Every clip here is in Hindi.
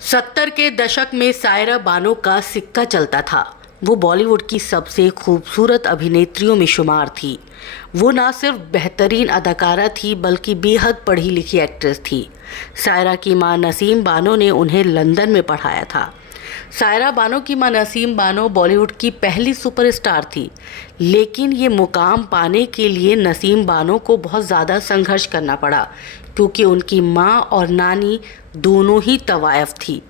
70 के दशक में सायरा बानो का सिक्का चलता था। वो बॉलीवुड की सबसे खूबसूरत अभिनेत्रियों में शुमार थी। वो न सिर्फ बेहतरीन अदाकारा थी बल्कि बेहद पढ़ी लिखी एक्ट्रेस थी। सायरा की मां नसीम बानो ने उन्हें लंदन में पढ़ाया था। सायरा बानो की मां नसीम बानो बॉलीवुड की पहली सुपरस्टार थी, लेकिन ये मुकाम पाने के लिए नसीम बानो को बहुत ज़्यादा संघर्ष करना पड़ा, क्योंकि उनकी मां और नानी दोनों ही तवायफ थी।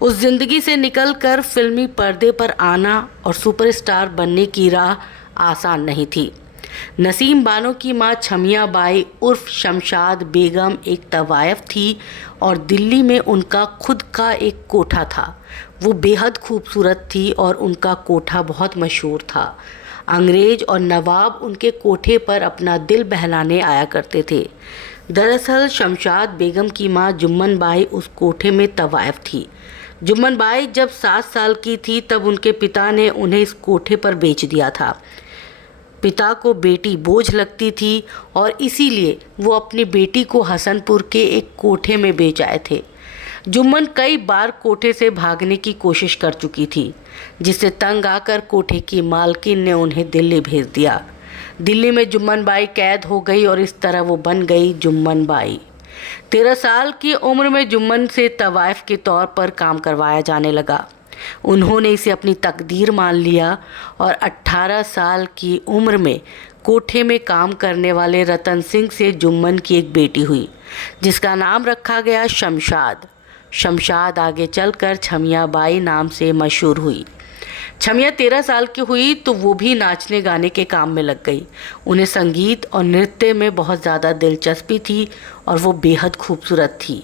उस जिंदगी से निकलकर फिल्मी पर्दे पर आना और सुपरस्टार बनने की राह आसान नहीं थी। नसीम बानो की मां छमिया बाई उर्फ शमशाद बेगम एक तवायफ थी और दिल्ली में उनका खुद का एक कोठा था। वो बेहद खूबसूरत थी और उनका कोठा बहुत मशहूर था। अंग्रेज और नवाब उनके कोठे पर अपना दिल बहलाने आया करते थे। दरअसल शमशाद बेगम की मां जुम्मन बाई उस कोठे में तवायफ थी। जुम्मन बाई जब 7 साल की थी तब उनके पिता ने उन्हें इस कोठे पर बेच दिया था। पिता को बेटी बोझ लगती थी और इसीलिए वो अपनी बेटी को हसनपुर के एक कोठे में बेच आए थे। जुम्मन कई बार कोठे से भागने की कोशिश कर चुकी थी, जिससे तंग आकर कोठे की मालकिन ने उन्हें दिल्ली भेज दिया। दिल्ली में जुम्मन बाई कैद हो गई और इस तरह वो बन गई जुम्मन बाई। 13 साल की उम्र में जुम्मन से तवाइफ के तौर पर काम करवाया जाने लगा। उन्होंने इसे अपनी तकदीर मान लिया और 18 साल की उम्र में कोठे में काम करने वाले रतन सिंह से जुम्मन की एक बेटी हुई, जिसका नाम रखा गया शमशाद। शमशाद आगे चलकर छमिया बाई नाम से मशहूर हुई। छमिया 13 साल की हुई तो वो भी नाचने गाने के काम में लग गई। उन्हें संगीत और नृत्य में बहुत ज़्यादा दिलचस्पी थी और वो बेहद खूबसूरत थी।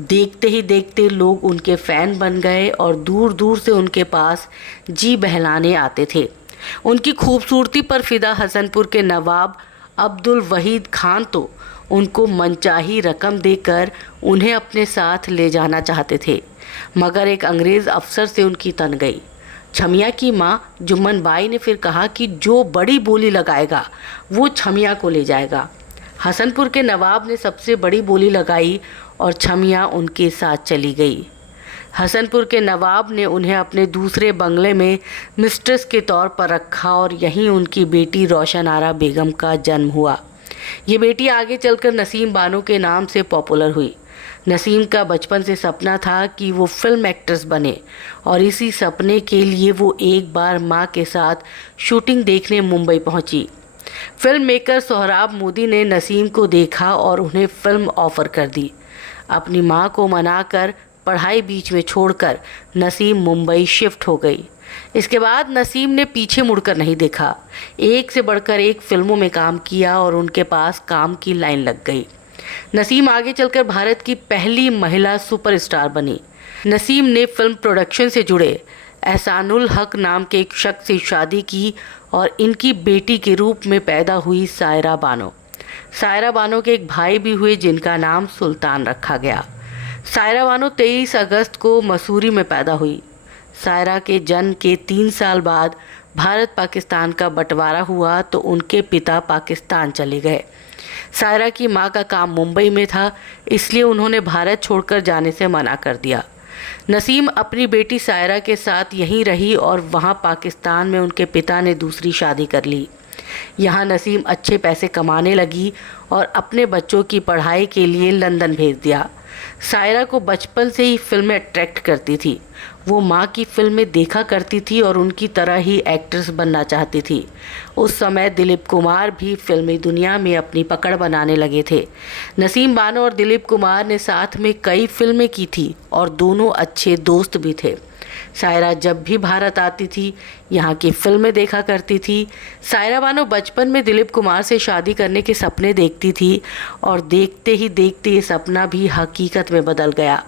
देखते ही देखते लोग उनके फ़ैन बन गए और दूर दूर से उनके पास जी बहलाने आते थे। उनकी खूबसूरती पर फिदा हसनपुर के नवाब अब्दुल वहीद खान तो उनको मनचाही रकम देकर उन्हें अपने साथ ले जाना चाहते थे, मगर एक अंग्रेज़ अफसर से उनकी तन गई। छमिया की मां जुम्मन बाई ने फिर कहा कि जो बड़ी बोली लगाएगा वो छमिया को ले जाएगा। हसनपुर के नवाब ने सबसे बड़ी बोली लगाई और छमिया उनके साथ चली गई। हसनपुर के नवाब ने उन्हें अपने दूसरे बंगले में मिस्ट्रेस के तौर पर रखा और यहीं उनकी बेटी रोशन आरा बेगम का जन्म हुआ। ये बेटी आगे चलकर नसीम बानो के नाम से पॉपुलर हुई। नसीम का बचपन से सपना था कि वो फिल्म एक्ट्रेस बने और इसी सपने के लिए वो एक बार माँ के साथ शूटिंग देखने मुंबई पहुंची। फिल्म मेकर सोहराब मोदी ने नसीम को देखा और उन्हें फिल्म ऑफ़र कर दी। अपनी माँ को मनाकर पढ़ाई बीच में छोड़कर नसीम मुंबई शिफ्ट हो गई। इसके बाद नसीम ने पीछे मुड़कर नहीं देखा। एक से बढ़कर एक फिल्मों में काम किया और उनके पास काम की लाइन लग गई। नसीम आगे चलकर भारत की पहली महिला सुपरस्टार बनी। नसीम ने फिल्म प्रोडक्शन से जुड़े एहसानुल हक नाम के एक शख्स से शादी की और इनकी बेटी के रूप में पैदा हुई सायरा बानो। सायरा बानो के एक भाई भी हुए जिनका नाम सुल्तान रखा गया। सायरा बानो 23 अगस्त को मसूरी में पैदा हुई। सायरा के जन्म के 3 साल बाद भारत पाकिस्तान का बंटवारा हुआ तो उनके पिता पाकिस्तान चले गए। सायरा की मां का काम मुंबई में था, इसलिए उन्होंने भारत छोड़कर जाने से मना कर दिया। नसीम अपनी बेटी सायरा के साथ यहीं रही और वहां पाकिस्तान में उनके पिता ने दूसरी शादी कर ली। यहाँ नसीम अच्छे पैसे कमाने लगी और अपने बच्चों की पढ़ाई के लिए लंदन भेज दिया। सायरा को बचपन से ही फिल्में अट्रैक्ट करती थी। वो माँ की फिल्में देखा करती थी और उनकी तरह ही एक्ट्रेस बनना चाहती थी। उस समय दिलीप कुमार भी फिल्मी दुनिया में अपनी पकड़ बनाने लगे थे। नसीम बानो और दिलीप कुमार ने साथ में कई फिल्में की थी और दोनों अच्छे दोस्त भी थे। सायरा जब भी भारत आती थी यहाँ की फिल्में देखा करती थी। सायरा बानो बचपन में दिलीप कुमार से शादी करने के सपने देखती थी और देखते ही देखते ये सपना भी हकीकत में बदल गया।